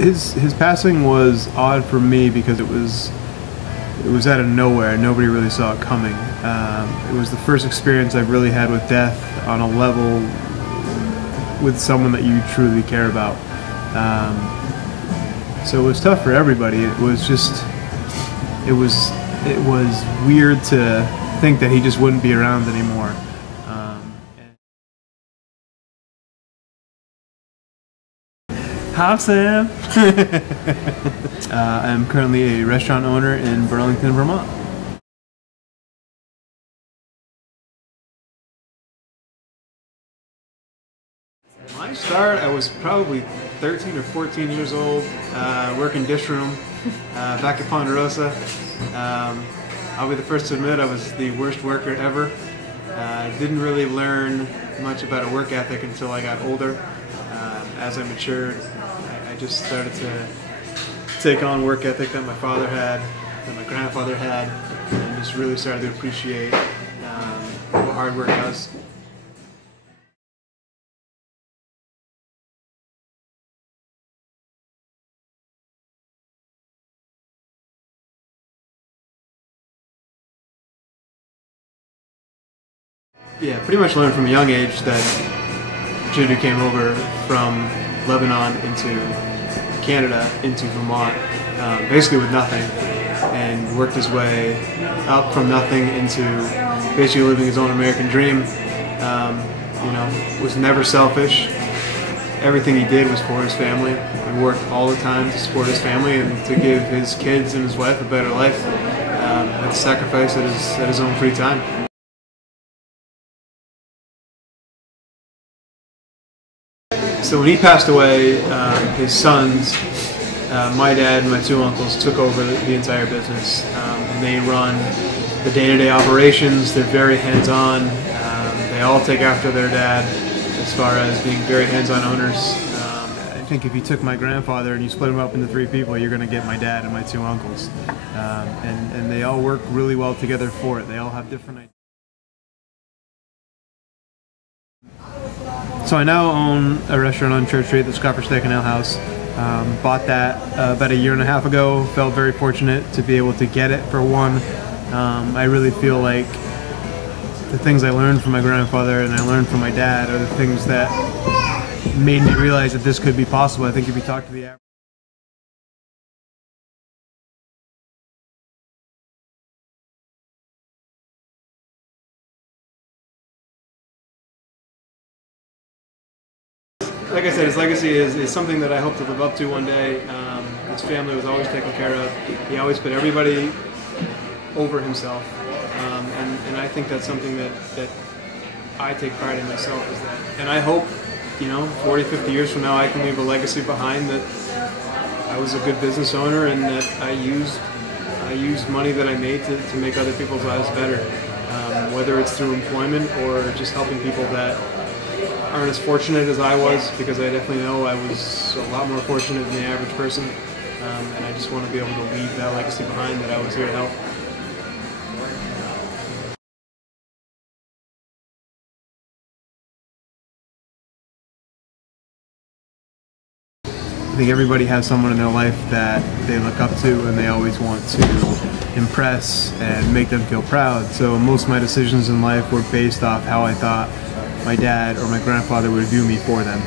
his passing was odd for me because it was out of nowhere. Nobody really saw it coming. It was the first experience I've really had with death on a level with someone that you truly care about. So it was tough for everybody. It was weird to think that he just wouldn't be around anymore. Hi, Sam. I'm currently a restaurant owner in Burlington, Vermont. My start, I was probably 13 or 14 years old, working dish room back at Ponderosa. I'll be the first to admit I was the worst worker ever. Didn't really learn much about a work ethic until I got older. As I matured, I just started to take on work ethic that my father had, that my grandfather had, and just really started to appreciate what hard work does. Yeah, pretty much learned from a young age that Jiddu came over from Lebanon into Canada, into Vermont, basically with nothing, and worked his way up from nothing into basically living his own American dream. You know, was never selfish. Everything he did was for his family. He worked all the time to support his family and to give his kids and his wife a better life. Had to sacrifice at his own free time. So when he passed away, his sons, my dad and my two uncles, took over the entire business. And they run the day-to-day operations. They're very hands-on. They all take after their dad as far as being very hands-on owners. I think if you took my grandfather and you split him up into three people, you're going to get my dad and my two uncles. And they all work really well together for it. They all have different ideas. So I now own a restaurant on Church Street, the Scoffer Steak and Ale House. Bought that about a year and a half ago. Felt very fortunate to be able to get it for one. I really feel like the things I learned from my grandfather and I learned from my dad are the things that made me realize that this could be possible. I think if you talk to the average like I said, his legacy is something that I hope to live up to one day. His family was always taken care of. He always put everybody over himself. And I think that's something that I take pride in myself. Is that, and I hope, 40, 50 years from now, I can leave a legacy behind that I was a good business owner and that I used money that I made to make other people's lives better. Whether it's through employment or just helping people that aren't as fortunate as I was, because I definitely know I was a lot more fortunate than the average person, and I just want to be able to leave that legacy behind that I was here to help. I think everybody has someone in their life that they look up to and they always want to impress and make them feel proud. So most of my decisions in life were based off how I thought my dad or my grandfather would view me for them.